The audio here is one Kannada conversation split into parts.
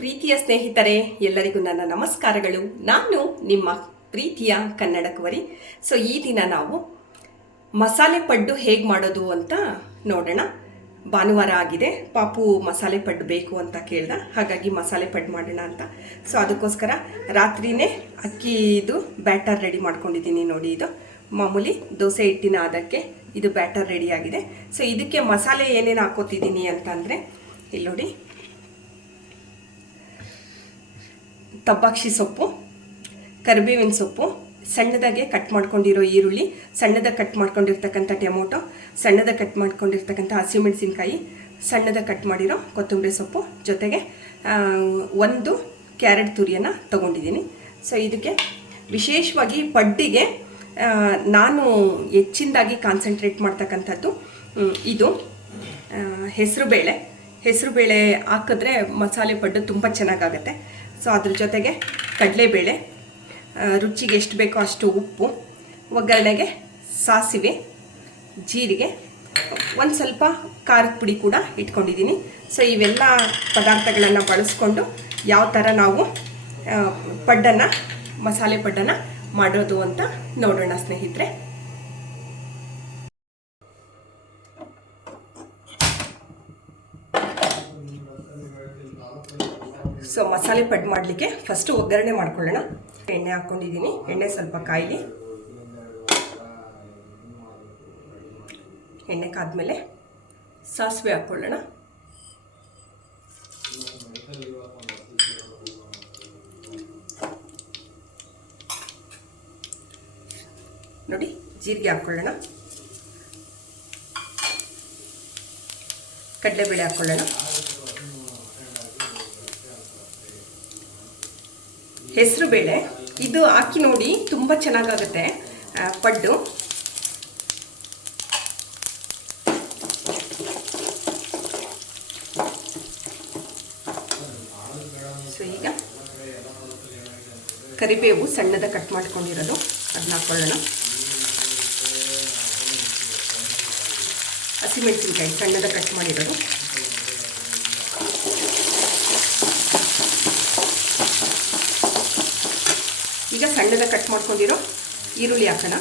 ಪ್ರೀತಿಯ ಸ್ನೇಹಿತರೆ, ಎಲ್ಲರಿಗೂ ನನ್ನ ನಮಸ್ಕಾರಗಳು. ನಾನು ನಿಮ್ಮ ಪ್ರೀತಿಯ ಕನ್ನಡ ಕುವರಿ. ಈ ದಿನ ನಾವು ಮಸಾಲೆ ಪಡ್ಡು ಹೇಗೆ ಮಾಡೋದು ಅಂತ ನೋಡೋಣ. ಭಾನುವಾರ ಆಗಿದೆ, ಪಾಪು ಮಸಾಲೆ ಪಡ್ಡು ಬೇಕು ಅಂತ ಕೇಳ್ದ, ಹಾಗಾಗಿ ಮಸಾಲೆ ಪಡ್ಡು ಮಾಡೋಣ ಅಂತ. ಅದಕ್ಕೋಸ್ಕರ ರಾತ್ರಿನೇ ಅಕ್ಕಿದು ಬ್ಯಾಟರ್ ರೆಡಿ ಮಾಡ್ಕೊಂಡಿದ್ದೀನಿ. ನೋಡಿ, ಇದು ಮಾಮೂಲಿ ದೋಸೆ ಹಿಟ್ಟಿನ ಅದಕ್ಕೆ ಇದು ಬ್ಯಾಟರ್ ರೆಡಿ ಆಗಿದೆ. ಇದಕ್ಕೆ ಮಸಾಲೆ ಏನೇನು ಹಾಕೋತಿದ್ದೀನಿ ಅಂತಂದರೆ, ಇಲ್ಲಿ ನೋಡಿ, ತಬ್ಬಾಕ್ಷಿ ಸೊಪ್ಪು, ಕರಿಬೇವಿನ ಸೊಪ್ಪು, ಸಣ್ಣದಾಗೆ ಕಟ್ ಮಾಡ್ಕೊಂಡಿರೋ ಈರುಳ್ಳಿ, ಸಣ್ಣದಾಗಿ ಕಟ್ ಮಾಡ್ಕೊಂಡಿರ್ತಕ್ಕಂಥ ಟೊಮೊಟೊ, ಸಣ್ಣದಾಗಿ ಕಟ್ ಮಾಡ್ಕೊಂಡಿರ್ತಕ್ಕಂಥ ಹಸಿಮೆಣಸಿನ್ಕಾಯಿ, ಸಣ್ಣದಾಗಿ ಕಟ್ ಮಾಡಿರೋ ಕೊತ್ತಂಬರಿ ಸೊಪ್ಪು, ಜೊತೆಗೆ ಒಂದು ಕ್ಯಾರೆಟ್ ತುರಿಯನ್ನು ತೊಗೊಂಡಿದ್ದೀನಿ. ಇದಕ್ಕೆ ವಿಶೇಷವಾಗಿ ಪಡ್ಡಿಗೆ ನಾನು ಹೆಚ್ಚಿನದಾಗಿ ಕಾನ್ಸಂಟ್ರೇಟ್ ಮಾಡ್ತಕ್ಕಂಥದ್ದು ಇದು ಹೆಸರುಬೇಳೆ ಹಾಕಿದ್ರೆ ಮಸಾಲೆ ಪಡ್ಡು ತುಂಬ ಚೆನ್ನಾಗಾಗತ್ತೆ. ಅದ್ರ ಜೊತೆಗೆ ಕಡಲೆಬೇಳೆ, ರುಚಿಗೆ ಎಷ್ಟು ಬೇಕೋ ಅಷ್ಟು ಉಪ್ಪು, ಒಗ್ಗರಣೆಗೆ ಸಾಸಿವೆ, ಜೀರಿಗೆ, ಒಂದು ಸ್ವಲ್ಪ ಖಾರದ ಪುಡಿ ಕೂಡ ಇಟ್ಕೊಂಡಿದ್ದೀನಿ. ಇವೆಲ್ಲ ಪದಾರ್ಥಗಳನ್ನು ಬಳಸ್ಕೊಂಡು ಯಾವ ಥರ ನಾವು ಮಸಾಲೆ ಪಡ್ಡನ್ನು ಮಾಡೋದು ಅಂತ ನೋಡೋಣ ಸ್ನೇಹಿತರೆ. ಮಸಾಲೆ ಪಡ್ಡು ಮಾಡಲಿಕ್ಕೆ ಫಸ್ಟು ಒಗ್ಗರಣೆ ಮಾಡ್ಕೊಳ್ಳೋಣ. ಎಣ್ಣೆ ಹಾಕ್ಕೊಂಡಿದ್ದೀನಿ. ಎಣ್ಣೆ ಸ್ವಲ್ಪ ಕಾಯಿಲಿ. ಎಣ್ಣೆ ಕಾದ್ಮೇಲೆ ಸಾಸಿವೆ ಹಾಕ್ಕೊಳ್ಳೋಣ. ನೋಡಿ, ಜೀರಿಗೆ ಹಾಕ್ಕೊಳ್ಳೋಣ. ಕಡಲೆಬೇಳೆ ಹಾಕ್ಕೊಳ್ಳೋಣ. ಹೆಸರುಬೇಳೆ ಇದು ಹಾಕಿ ನೋಡಿ, ತುಂಬ ಚೆನ್ನಾಗಾಗುತ್ತೆ ಪಡ್ಡು. ಈಗ ಕರಿಬೇವು ಸಣ್ಣದ ಕಟ್ ಮಾಡ್ಕೊಂಡಿರೋದು ಅದನ್ನ ಹಾಕ್ಕೊಳ್ಳೋಣ. ಹಸಿಮೆಣಸಿನ್ಕಾಯಿ ಸಣ್ಣದ ಕಟ್ ಮಾಡಿರೋದು, ಈಗ ಸಣ್ಣದ ಕಟ್ ಮಾಡ್ಕೊಂಡಿರೋ ಈರುಳ್ಳಿ ಹಾಕೋಣ.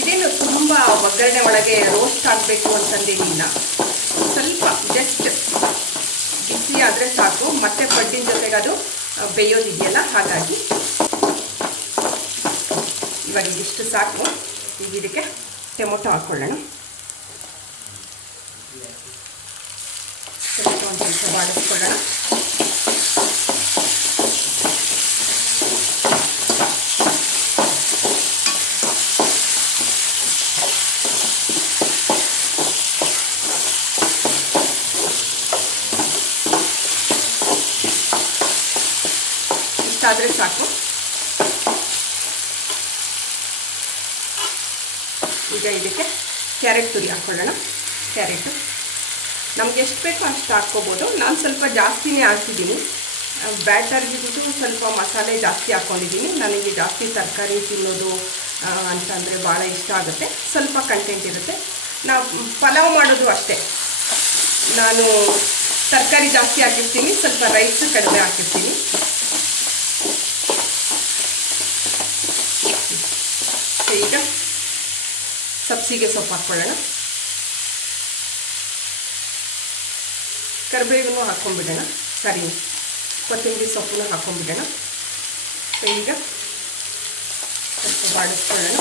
ಇದೇನು ತುಂಬ ಒಗ್ಗರಣೆ ಒಳಗೆ ರೋಸ್ಟ್ ಆಗಬೇಕು ಅಂತಂದೇನಿಲ್ಲ, ಸ್ವಲ್ಪ ಜಸ್ಟ್ ಬಿಸಿ ಆದರೆ ಸಾಕು. ಮತ್ತೆ ಪಡ್ಡಿನ ಜೊತೆಗೆ ಅದು ಬೇಯೋದಿದೆಯಲ್ಲ, ಹಾಗಾಗಿ ಇವಾಗ ಇದಿಷ್ಟು ಸಾಕು. ಈಗ ಇದಕ್ಕೆ ಟೊಮೊಟೊ ಹಾಕ್ಕೊಳ್ಳೋಣ. ಟೊಮೊಟೊ ಒಂದು ಸ್ವಲ್ಪ ಬಾಡಿಸ್ಕೊಳ್ಳೋಣ. ಇಷ್ಟಾದರೆ ಸಾಕು. ಈಗ ಇದಕ್ಕೆ ಕ್ಯಾರೆಟ್ ತುರಿ ಹಾಕ್ಕೊಳ್ಳೋಣ. ಕ್ಯಾರೆಟು ನಮ್ಗೆ ಎಷ್ಟು ಬೇಕೋ ಅಷ್ಟು ಹಾಕ್ಕೋಬೋದು. ನಾನು ಸ್ವಲ್ಪ ಜಾಸ್ತಿನೇ ಹಾಕ್ತಿದ್ದೀನಿ. ಬ್ಯಾಟರ್ಗಿದ್ದು ಸ್ವಲ್ಪ ಮಸಾಲೆ ಜಾಸ್ತಿ ಹಾಕ್ಕೊಂಡಿದ್ದೀನಿ. ನನಗೆ ಜಾಸ್ತಿ ತರಕಾರಿ ತಿನ್ನೋದು ಅಂತಂದರೆ ಭಾಳ ಇಷ್ಟ ಆಗುತ್ತೆ. ಸ್ವಲ್ಪ ಕಂಟೆಂಟ್ ಇರುತ್ತೆ. ನಾವು ಪಲಾವ್ ಮಾಡೋದು ಅಷ್ಟೇ, ನಾನು ತರಕಾರಿ ಜಾಸ್ತಿ ಹಾಕಿರ್ತೀನಿ, ಸ್ವಲ್ಪ ರೈಸ್ ಕಡಿಮೆ ಹಾಕಿರ್ತೀನಿ. ಈಗ ಸಬ್ಸಿಗೆ ಸೊಪ್ಪು ಹಾಕ್ಕೊಳ್ಳೋಣ. ಕರಿಬೇವನ್ನು ಹಾಕ್ಕೊಂಡ್ಬಿಡೋಣ. ಕೊತ್ತಂಬರಿ ಸೊಪ್ಪನ್ನು ಹಾಕ್ಕೊಂಡ್ಬಿಡೋಣ. ಈಗ ಸ್ವಲ್ಪ ಬಾಡಿಸ್ಕೊಳ್ಳೋಣ.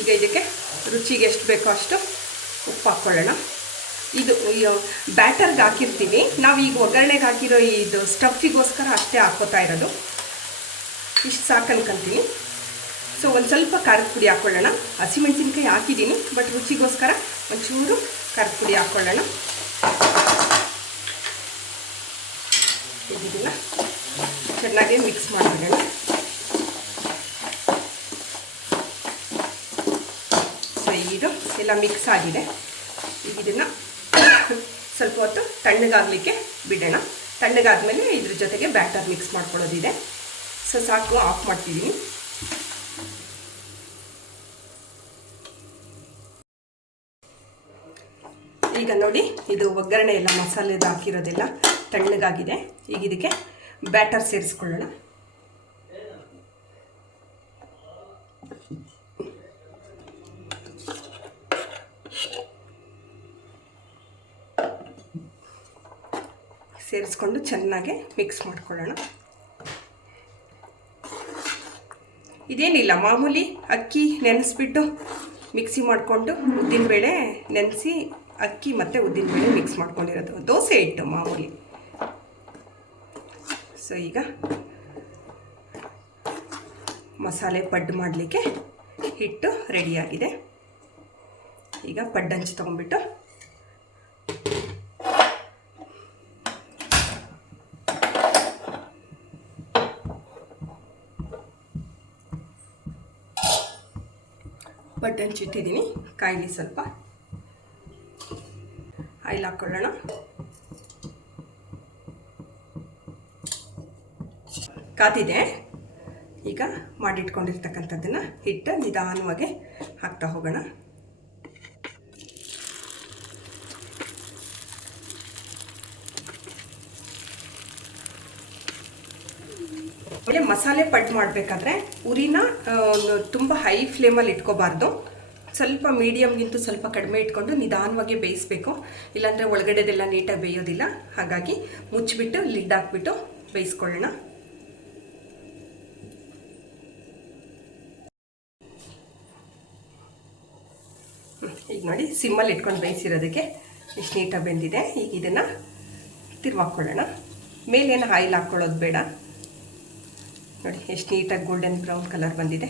ಈಗ ಇದಕ್ಕೆ ರುಚಿಗೆ ಎಷ್ಟು ಬೇಕೋ ಅಷ್ಟು ಉಪ್ಪು ಹಾಕ್ಕೊಳ್ಳೋಣ. ಇದು ಬ್ಯಾಟರ್ಗೆ ಹಾಕಿರ್ತೀವಿ ನಾವು, ಈಗ ಒಗ್ಗರಣೆಗೆ ಹಾಕಿರೋ ಇದು ಸ್ಟಫಿಗೋಸ್ಕರ ಅಷ್ಟೇ ಹಾಕ್ಕೋತಾ ಇರೋದು. ಇಷ್ಟು ಸಾಕು ಅನ್ಕೊಂತೀನಿ. ಒಂದು ಸ್ವಲ್ಪ ಖಾರದ ಪುಡಿ ಹಾಕ್ಕೊಳ್ಳೋಣ. ಹಸಿಮೆಣಸಿನ್ಕಾಯಿ ಹಾಕಿದ್ದೀನಿ, ಬಟ್ ರುಚಿಗೋಸ್ಕರ ಒಂಚೂರು ಖಾರದ ಪುಡಿ ಹಾಕ್ಕೊಳ್ಳೋಣ. ಇದನ್ನು ಚೆನ್ನಾಗಿ ಮಿಕ್ಸ್ ಮಾಡಿಬಿಡೋಣ. ಈಗ ಇದು ಎಲ್ಲ ಮಿಕ್ಸ್ ಆಗಿದೆ. ಈಗ ಇದನ್ನು ಸ್ವಲ್ಪ ಹೊತ್ತು ತಣ್ಣಗಾಗಲಿಕ್ಕೆ ಬಿಡೋಣ. ತಣ್ಣಗಾದ್ಮೇಲೆ ಇದ್ರ ಜೊತೆಗೆ ಬ್ಯಾಟರ್ ಮಿಕ್ಸ್ ಮಾಡ್ಕೊಳ್ಳೋದಿದೆ. ಸೊ ಸಾಕು, ಆಫ್ ಮಾಡ್ತಿದ್ದೀನಿ. ಈಗ ನೋಡಿ, ಇದು ಒಗ್ಗರಣೆ ಎಲ್ಲ ಮಸಾಲೆದು ಹಾಕಿರೋದೆಲ್ಲ ತಣ್ಣಗಾಗಿದೆ. ಈಗ ಇದಕ್ಕೆ ಬ್ಯಾಟರ್ ಸೇರಿಸ್ಕೊಳ್ಳೋಣ. ಸೇರಿಸ್ಕೊಂಡು ಚೆನ್ನಾಗಿ ಮಿಕ್ಸ್ ಮಾಡ್ಕೊಳ್ಳೋಣ. ಇದೇನಿಲ್ಲ, ಮಾಮೂಲಿ ಅಕ್ಕಿ ನೆನೆಸ್ಬಿಟ್ಟು ಮಿಕ್ಸಿ ಮಾಡಿಕೊಂಡು ಉದ್ದಿನಬೇಳೆ ನೆನೆಸಿ ಅಕ್ಕಿ ಮತ್ತು ಉದ್ದಿನಬೇಳೆ ಮಿಕ್ಸ್ ಮಾಡ್ಕೊಂಡಿರೋದು, ದೋಸೆ ಹಿಟ್ಟು ಮಾಮೂಲಿ. ಸೊ ಈಗ ಮಸಾಲೆ ಪಡ್ಡು ಮಾಡಲಿಕ್ಕೆ ಹಿಟ್ಟು ರೆಡಿಯಾಗಿದೆ. ಈಗ ಪಡ್ಡಂಚು ತೊಗೊಂಡ್ಬಿಟ್ಟು ಪಡ್ಡಂಚಿಟ್ಟಿದ್ದೀನಿ. ಕಾಯಿಲಿ ಸ್ವಲ್ಪ ಆಯಿಲ್ ಹಾಕ್ಕೊಳ್ಳೋಣ. ಕಾದಿದೆ. ಈಗ ಮಾಡಿಟ್ಕೊಂಡಿರ್ತಕ್ಕಂಥದ್ದನ್ನು ಹಿಟ್ಟು ನಿಧಾನವಾಗಿ ಹಾಕ್ತಾ ಹೋಗೋಣ. ಒಳ್ಳೆ ಮಸಾಲೆ ಪಡ್ಡು ಮಾಡಬೇಕಾದ್ರೆ ಉರಿನ ತುಂಬ ಹೈ ಫ್ಲೇಮಲ್ಲಿ ಇಟ್ಕೋಬಾರ್ದು. ಸ್ವಲ್ಪ ಮೀಡಿಯಮ್ಗಿಂತೂ ಸ್ವಲ್ಪ ಕಡಿಮೆ ಇಟ್ಕೊಂಡು ನಿಧಾನವಾಗಿ ಬೇಯಿಸಬೇಕು, ಇಲ್ಲಾಂದರೆ ಒಳಗಡೆದೆಲ್ಲ ನೀಟಾಗಿ ಬೇಯೋದಿಲ್ಲ. ಹಾಗಾಗಿ ಮುಚ್ಚಿಬಿಟ್ಟು ಲಿಡ್ ಹಾಕ್ಬಿಟ್ಟು ಬೇಯಿಸ್ಕೊಳ್ಳೋಣ. ಈಗ ನೋಡಿ, ಸಿಮ್ಮಲ್ಲಿ ಇಟ್ಕೊಂಡು ಬೇಯಿಸಿರೋದಕ್ಕೆ ಎಷ್ಟು ನೀಟಾಗಿ ಬೆಂದಿದೆ. ಈಗ ಇದನ್ನು ತಿರ್ವಾಕೊಳ್ಳೋಣ. ಮೇಲೇನು ಆಯಿಲ್ ಹಾಕ್ಕೊಳ್ಳೋದು ಬೇಡ. ನೋಡಿ ಎಷ್ಟು ನೀಟಾಗಿ ಗೋಲ್ಡನ್ ಬ್ರೌನ್ ಕಲರ್ ಬಂದಿದೆ.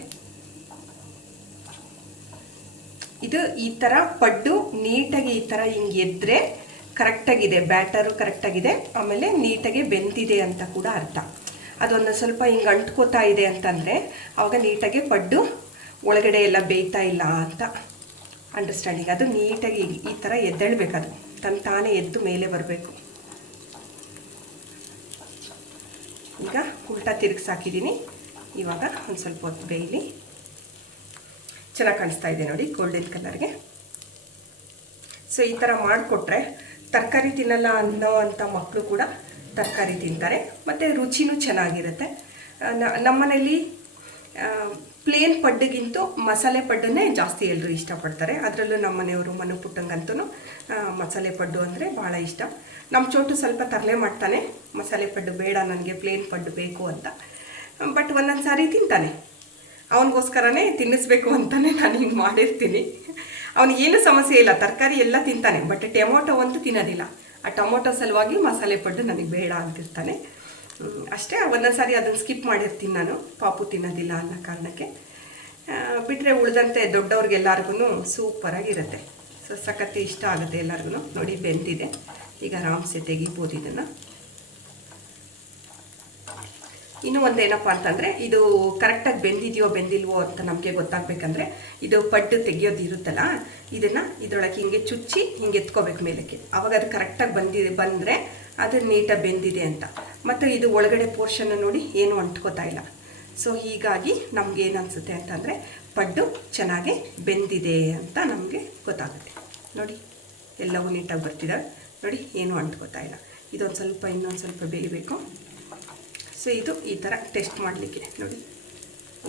ಇದು ಈ ಥರ ಪಡ್ಡು ನೀಟಾಗಿ ಈ ಥರ ಹಿಂಗೆ ಎದ್ದರೆ ಕರೆಕ್ಟಾಗಿದೆ, ಬ್ಯಾಟರು ಕರೆಕ್ಟಾಗಿದೆ, ಆಮೇಲೆ ನೀಟಾಗಿ ಬೆಂದಿದೆ ಅಂತ ಕೂಡ ಅರ್ಥ. ಅದೊಂದು ಸ್ವಲ್ಪ ಹಿಂಗೆ ಅಂಟ್ಕೋತಾ ಇದೆ ಅಂತಂದರೆ ಆವಾಗ ನೀಟಾಗಿ ಪಡ್ಡು ಒಳಗಡೆ ಎಲ್ಲ ಬೇಯ್ತಾ ಇಲ್ಲ ಅಂತ ಅಂಡರ್ಸ್ಟ್ಯಾಂಡಿಂಗ್. ಅದು ನೀಟಾಗಿ ಈ ಥರ ಎದ್ದೇಳಬೇಕು, ಅದು ತಾನೇ ಎದ್ದು ಮೇಲೆ ಬರಬೇಕು. ಈಗ ಉಲ್ಟಾ ತಿರುಗಿಸಾಕಿದ್ದೀನಿ. ಇವಾಗ ಒಂದು ಸ್ವಲ್ಪ ಹೊತ್ತು ಬೇಯಲಿ. ಚೆನ್ನಾಗಿ ಕಾಣಿಸ್ತಾ ಇದೆ ನೋಡಿ, ಗೋಲ್ಡನ್ ಕಲರ್ಗೆ. ಸೊ ಈ ಥರ ಮಾಡಿಕೊಟ್ರೆ ತರಕಾರಿ ತಿನ್ನಲ್ಲ ಅನ್ನೋ ಅಂಥ ಮಕ್ಕಳು ಕೂಡ ತರಕಾರಿ ತಿಂತಾರೆ, ಮತ್ತು ರುಚಿನೂ ಚೆನ್ನಾಗಿರುತ್ತೆ. ನಮ್ಮನೇಲಿ ಪ್ಲೇನ್ ಪಡ್ಡಿಗಿಂತೂ ಮಸಾಲೆ ಪಡ್ಡನ್ನೇ ಜಾಸ್ತಿ ಎಲ್ಲರೂ ಇಷ್ಟಪಡ್ತಾರೆ. ಅದರಲ್ಲೂ ನಮ್ಮ ಮನೆಯವರು ಮನು ಪುಟ್ಟಂಗಂತೂ ಮಸಾಲೆ ಪಡ್ಡು ಅಂದರೆ ಭಾಳ ಇಷ್ಟ. ನಮ್ಮ ಚೋಟು ಸ್ವಲ್ಪ ತರಲೆ ಮಾಡ್ತಾನೆ, ಮಸಾಲೆ ಪಡ್ಡು ಬೇಡ ನನಗೆ ಪ್ಲೇನ್ ಪಡ್ಡು ಬೇಕು ಅಂತ. ಬಟ್ ಒಂದೊಂದು ಸಾರಿ ತಿಂತಾನೆ, ಅವನಿಗೋಸ್ಕರನೇ ತಿನ್ನಿಸ್ಬೇಕು ಅಂತಲೇ ನಾನು ಹಿಂಗೆ ಮಾಡಿರ್ತೀನಿ. ಅವನಿಗೇನು ಸಮಸ್ಯೆ ಇಲ್ಲ, ತರಕಾರಿ ಎಲ್ಲ ತಿಂತಾನೆ, ಬಟ್ ಟೊಮೊಟೊ ಅಂತೂ ತಿನ್ನೋದಿಲ್ಲ. ಆ ಟೊಮೊಟೊ ಸಲುವಾಗಿ ಮಸಾಲೆ ಪಡ್ಡು ನನಗೆ ಬೇಡ ಅಂತಿರ್ತಾನೆ ಅಷ್ಟೇ. ಒಂದೊಂದು ಸಾರಿ ಅದನ್ನು ಸ್ಕಿಪ್ ಮಾಡಿರ್ತೀನಿ ನಾನು, ಪಾಪು ತಿನ್ನೋದಿಲ್ಲ ಅನ್ನೋ ಕಾರಣಕ್ಕೆ. ಬಿಟ್ಟರೆ ಉಳಿದಂತೆ ದೊಡ್ಡವ್ರಿಗೆಲ್ಲರಿಗೂ ಸೂಪರಾಗಿರುತ್ತೆ. ಸೊ ಸಖತ್ತು ಇಷ್ಟ ಆಗುತ್ತೆ ಎಲ್ಲರಿಗೂ. ನೋಡಿ ಬೆಂದಿದೆ, ಈಗ ಆರಾಮ್ಸೆ ತೆಗಿಬೋದು ಇದನ್ನು. ಇನ್ನೂ ಒಂದೇನಪ್ಪ ಅಂತಂದರೆ, ಇದು ಕರೆಕ್ಟಾಗಿ ಬೆಂದಿದೆಯೋ ಬೆಂದಿಲ್ವೋ ಅಂತ ನಮಗೆ ಗೊತ್ತಾಗಬೇಕಂದ್ರೆ ಇದು ಪಡ್ಡು ತೆಗಿಯೋದು ಇರುತ್ತಲ್ಲ, ಇದನ್ನು ಇದರೊಳಗೆ ಹಿಂಗೆ ಚುಚ್ಚಿ ಹಿಂಗೆ ಎತ್ಕೋಬೇಕು ಮೇಲಕ್ಕೆ. ಆವಾಗ ಅದು ಕರೆಕ್ಟಾಗಿ ಬಂದರೆ ಅದು ನೀಟಾಗಿ ಬೆಂದಿದೆ ಅಂತ. ಮತ್ತು ಇದು ಒಳಗಡೆ ಪೋರ್ಷನ್ ನೋಡಿ ಏನು ಅಂಟ್ಕೋತಾ ಇಲ್ಲ. ಸೊ ಹೀಗಾಗಿ ನಮ್ಗೆ ಏನು ಅನಿಸುತ್ತೆ ಅಂತಂದರೆ ಪಡ್ಡು ಚೆನ್ನಾಗಿ ಬೆಂದಿದೆ ಅಂತ ನಮಗೆ ಗೊತ್ತಾಗುತ್ತೆ. ನೋಡಿ ಎಲ್ಲವೂ ನೀಟಾಗಿ ಬರ್ತಿದ್ದಾವೆ ನೋಡಿ, ಏನೂ ಅಂಟ್ಕೋತಾ ಇಲ್ಲ. ಇದೊಂದು ಸ್ವಲ್ಪ ಇನ್ನೊಂದು ಸ್ವಲ್ಪ ಬೇಯಬೇಕು. ಸೊ ಇದು ಈ ಥರ ಟೆಸ್ಟ್ ಮಾಡಲಿಕ್ಕೆ ನೋಡಿ,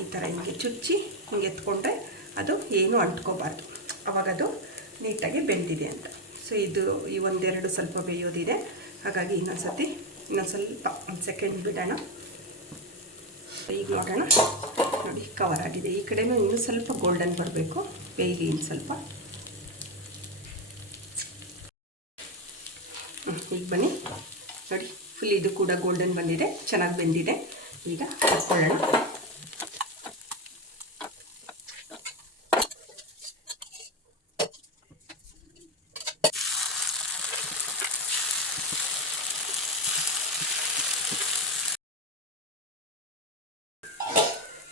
ಈ ಥರ ಹಿಂಗೆ ಚುಚ್ಚಿ ಹಿಂಗೆ ಎತ್ಕೊಂಡ್ರೆ ಅದು ಏನೂ ಅಂಟ್ಕೋಬಾರ್ದು, ಅವಾಗದು ನೀಟಾಗಿ ಬೆಂದಿದೆ ಅಂತ. ಸೊ ಇದು ಈ ಒಂದೆರಡು ಸ್ವಲ್ಪ ಬೇಯೋದಿದೆ, ಹಾಗಾಗಿ ಇನ್ನೊಂದು ಸ್ವಲ್ಪ ಒಂದು ಸೆಕೆಂಡ್ ಬಿಡೋಣ. ಈಗ ಮಾಡೋಣ ನೋಡಿ, ಕವರ್ ಆಗಿದೆ. ಈ ಕಡೆನೂ ಇನ್ನೂ ಸ್ವಲ್ಪ ಗೋಲ್ಡನ್ ಬರಬೇಕು, ಬೇಯ್ಲಿ ಇನ್ನು ಸ್ವಲ್ಪ. ಈಗ ಬನ್ನಿ ನೋಡಿ, ಫುಲ್ ಇದು ಕೂಡ ಗೋಲ್ಡನ್ ಬಂದಿದೆ, ಚೆನ್ನಾಗಿ ಬೆಂದಿದೆ. ಈಗ ಹಾಕ್ಕೊಳ್ಳೋಣ.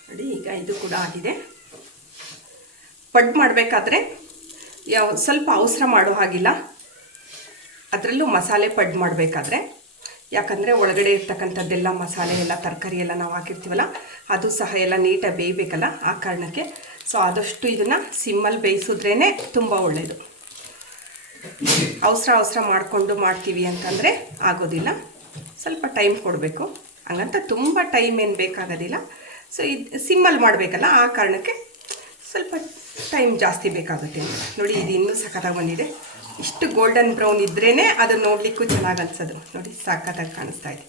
ನೋಡಿ ಈಗ ಇದು ಕೂಡ ಆಗಿದೆ. ಪಡ್ಡು ಮಾಡಬೇಕಾದ್ರೆ ಸ್ವಲ್ಪ ಅವಸರ ಮಾಡೋ ಹಾಗಿಲ್ಲ, ಅದರಲ್ಲೂ ಮಸಾಲೆ ಪಡ್ಡು ಮಾಡಬೇಕಾದ್ರೆ. ಯಾಕಂದರೆ ಒಳಗಡೆ ಇರ್ತಕ್ಕಂಥದ್ದೆಲ್ಲ ಮಸಾಲೆ ಎಲ್ಲ ತರಕಾರಿ ಎಲ್ಲ ನಾವು ಹಾಕಿರ್ತೀವಲ್ಲ, ಅದು ಸಹ ಎಲ್ಲ ನೀಟಾಗಿ ಬೇಯಬೇಕಲ್ಲ, ಆ ಕಾರಣಕ್ಕೆ. ಸೊ ಆದಷ್ಟು ಇದನ್ನು ಸಿಮ್ಮಲ್ಲಿ ಬೇಯಿಸಿದ್ರೇ ತುಂಬ ಒಳ್ಳೆಯದು. ಅವಸರ ಮಾಡಿಕೊಂಡು ಮಾಡ್ತೀವಿ ಅಂತಂದರೆ ಆಗೋದಿಲ್ಲ, ಸ್ವಲ್ಪ ಟೈಮ್ ಕೊಡಬೇಕು. ಹಂಗಂತ ತುಂಬ ಟೈಮ್ ಏನು ಬೇಕಾಗೋದಿಲ್ಲ. ಸೊ ಇದು ಸಿಮ್ಮಲ್ಲಿ ಮಾಡಬೇಕಲ್ಲ, ಆ ಕಾರಣಕ್ಕೆ ಸ್ವಲ್ಪ ಟೈಮ್ ಜಾಸ್ತಿ ಬೇಕಾಗುತ್ತೆ. ನೋಡಿ, ಇದು ಇನ್ನೂ ಸಖತ್ತಾಗಿ ಬಂದಿದೆ. ಇಷ್ಟು ಗೋಲ್ಡನ್ ಬ್ರೌನ್ ಇದ್ರೇ ಅದು ನೋಡಲಿಕ್ಕೂ ಚೆನ್ನಾಗಿ ಅನ್ಸೋದು. ನೋಡಿ, ಸಖತ್ತಾಗಿ ಕಾಣಿಸ್ತಾ ಇದೆ.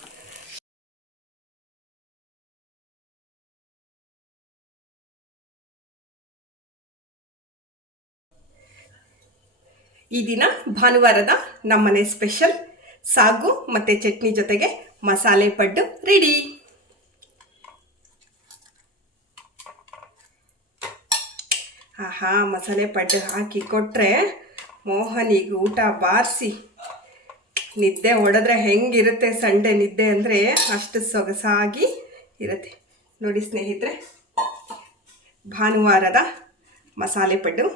ಈ ದಿನ ಭಾನುವಾರದ ನಮ್ಮನೆ ಸ್ಪೆಷಲ್ ಸಾಗು ಮತ್ತು ಚಟ್ನಿ ಜೊತೆಗೆ ಮಸಾಲೆ ಪಡ್ಡು ರೆಡಿ. ಆಹಾ, ಮಸಾಲೆ ಪಡ್ಡು ಹಾಕಿ ಕೊಟ್ಟರೆ ಮೋಹನಿಗೆ ಊಟ ಬಾರಿಸಿ ನಿದ್ದೆ ಹೊಡೆದ್ರೆ ಹೆಂಗಿರುತ್ತೆ ಸಂಡೆ ನಿದ್ದೆ ಅಂದರೆ ಅಷ್ಟು ಸೊಗಸಾಗಿ ಇರುತ್ತೆ. ನೋಡಿ ಸ್ನೇಹಿತರೆ, ಭಾನುವಾರದ ಮಸಾಲೆ ಪಡ್ಡು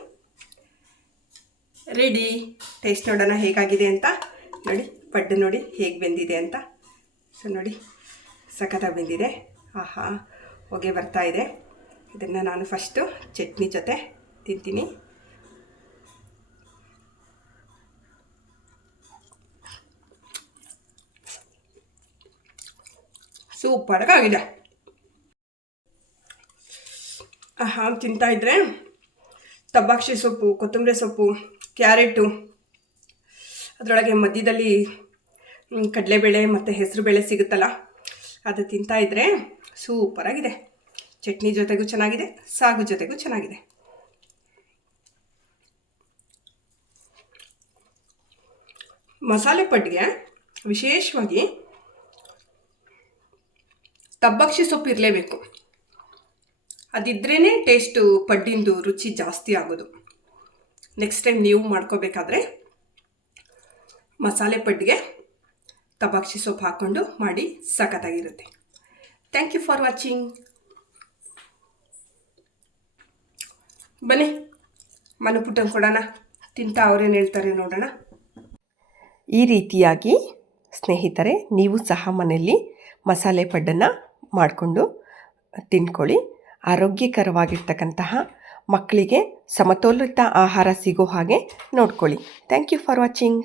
ರೆಡಿ. ಟೇಸ್ಟ್ ನೋಡೋಣ ಹೇಗಾಗಿದೆ ಅಂತ. ನೋಡಿ, ಪಡ್ಡು ನೋಡಿ ಹೇಗೆ ಬೆಂದಿದೆ ಅಂತ. ಸೊ ನೋಡಿ, ಸಖತ್ತಾಗಿ ಬೆಂದಿದೆ. ಆಹಾ, ಹೊಗೆ ಬರ್ತಾ ಇದೆ. ಇದನ್ನು ನಾನು ಫಸ್ಟು ಚಟ್ನಿ ಜೊತೆ ತಿಂತೀನಿ. ಸೂಪರಾಗಿದೆ. ಆಹಾ, ತಿಂತಾಯಿದ್ರೆ ತಬ್ಬಾಕ್ಷಿ ಸೊಪ್ಪು, ಕೊತ್ತಂಬರಿ ಸೊಪ್ಪು, ಕ್ಯಾರೆಟು, ಅದರೊಳಗೆ ಮಧ್ಯದಲ್ಲಿ ಕಡಲೆಬೇಳೆ ಮತ್ತು ಹೆಸರುಬೇಳೆ ಸಿಗುತ್ತಲ್ಲ, ಅದು ತಿಂತಾಯಿದ್ರೆ ಸೂಪರಾಗಿದೆ. ಚಟ್ನಿ ಜೊತೆಗೂ ಚೆನ್ನಾಗಿದೆ, ಸಾಗು ಜೊತೆಗೂ ಚೆನ್ನಾಗಿದೆ. ಮಸಾಲೆ ಪಡ್ಡಿಗೆ ವಿಶೇಷವಾಗಿ ತಬ್ಬಾಕ್ಷಿ ಸೊಪ್ಪು ಇರಲೇಬೇಕು. ಅದಿದ್ರೇ ಟೇಸ್ಟು ಪಡ್ಡಿಂದು ರುಚಿ ಜಾಸ್ತಿ ಆಗೋದು. ನೆಕ್ಸ್ಟ್ ಟೈಮ್ ನೀವು ಮಾಡ್ಕೋಬೇಕಾದ್ರೆ ಮಸಾಲೆ ಪಡ್ಡಿಗೆ ತಬ್ಬಾಕ್ಷಿ ಸೊಪ್ಪು ಹಾಕ್ಕೊಂಡು ಮಾಡಿ, ಸಖತ್ತಾಗಿರುತ್ತೆ. Thank you for watching. ಬನ್ನಿ ಮನು ಪುಟ್ಟನ್ ಕೊಡೋಣ, ತಿಂತ ಅವ್ರೇನು ಹೇಳ್ತಾರೆ ನೋಡೋಣ. ಈ ರೀತಿಯಾಗಿ ಸ್ನೇಹಿತರೆ, ನೀವು ಸಹ ಮನೆಯಲ್ಲಿ ಮಸಾಲೆ ಪಡ್ಡನ್ನು ಮಾಡಿಕೊಂಡು ತಿನ್ಕೊಳ್ಳಿ. ಆರೋಗ್ಯಕರವಾಗಿರ್ತಕ್ಕಂತಹ ಮಕ್ಕಳಿಗೆ ಸಮತೋಲಿತ ಆಹಾರ ಸಿಗೋ ಹಾಗೆ ನೋಡ್ಕೊಳ್ಳಿ. Thank you for watching.